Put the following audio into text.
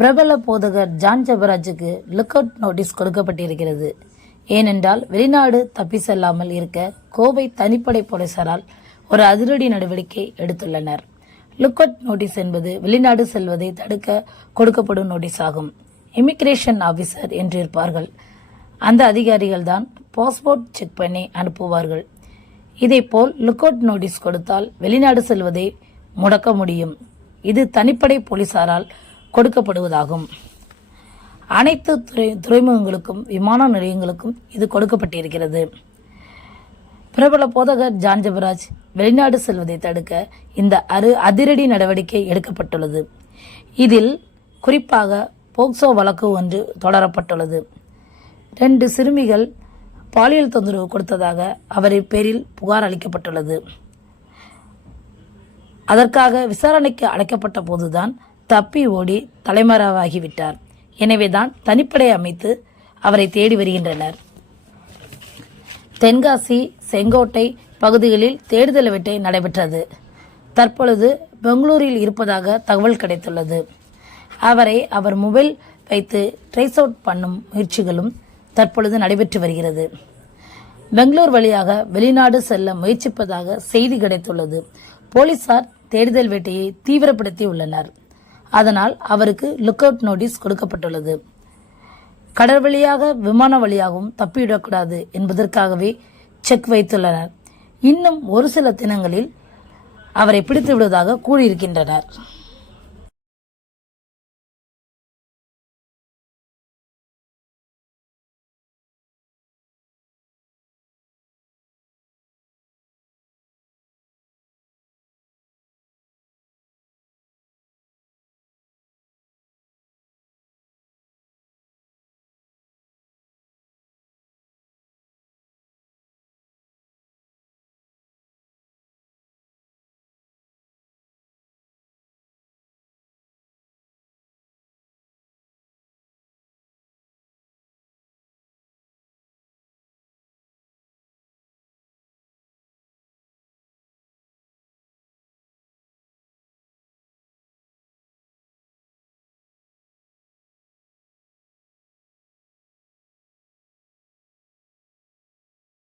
பிரபல போதகர் ஜான் ஜபராஜுக்கு லுக் அவுட் நோட்டீஸ் கொடுக்கப்பட்டிருக்கிறது. ஏனென்றால் வெளிநாடு தப்பி செல்லாமல் இருக்க கோவை தனிப்படை போலீசாரால் ஒரு அதிரடி நடவடிக்கை எடுத்துள்ளனர். லுக் அவுட் நோட்டீஸ் என்பது வெளிநாடு செல்வதை தடுக்க கொடுக்கப்படும் நோட்டீஸ் ஆகும். இமிக்ரேஷன் ஆபீசர் என்று இருப்பார்கள் அந்த அதிகாரிகள் தான் பாஸ்போர்ட் செக் பண்ணி அனுப்புவார்கள். இதேபோல் லுக் அவுட் நோட்டீஸ் கொடுத்தால் வெளிநாடு செல்வதை முடக்க முடியும். இது தனிப்படை போலீசாரால் கொடுக்கப்படுவதாகும். அனைத்து துறை துறைமுகங்களுக்கும் விமான நிலையங்களுக்கும் இது கொடுக்கப்பட்டிருக்கிறது. பிரபல போதகர் ஜான்ஜபராஜ் வெளிநாடு செல்வதை தடுக்க இந்த அரு அதிரடி நடவடிக்கை எடுக்கப்பட்டுள்ளது. இதில் குறிப்பாக போக்சோ வழக்கு ஒன்று தொடரப்பட்டுள்ளது. ரெண்டு சிறுமிகள் பாலியல் தொந்தரவு கொடுத்ததாக அவரின் பேரில் புகார் அளிக்கப்பட்டுள்ளது. அதற்காக விசாரணைக்கு அழைக்கப்பட்ட போதுதான் தப்பி ஓடி தலைமறைவாகிவிட்டார். எனவேதான் தனிப்படை அமைத்து அவரை தேடி வருகின்றனர். தென்காசி செங்கோட்டை பகுதிகளில் தேடுதல் வேட்டை நடைபெற்றது. தற்பொழுது பெங்களூரில் இருப்பதாக தகவல் கிடைத்துள்ளது. அவரை அவர் மொபைல் வைத்து ட்ரேஸ் அவுட் பண்ணும் முயற்சிகளும் தற்பொழுது நடைபெற்று வருகிறது. பெங்களூர் வழியாக வெளிநாடு செல்ல முயற்சிப்பதாக செய்தி கிடைத்துள்ளது. போலீசார் தேடுதல் வேட்டையை தீவிரப்படுத்தி உள்ளனர் அதனால் அவருக்கு லுக் அவுட் நோட்டீஸ் கொடுக்கப்பட்டுள்ளது. கடல் வழியாக விமான வழியாகவும் தப்பிவிடக்கூடாது என்பதற்காகவே செக் வைத்துள்ளனர். இன்னும் ஒரு சில தினங்களில் அவரை பிடித்து விடுவதாக கூறியிருக்கின்றனர்.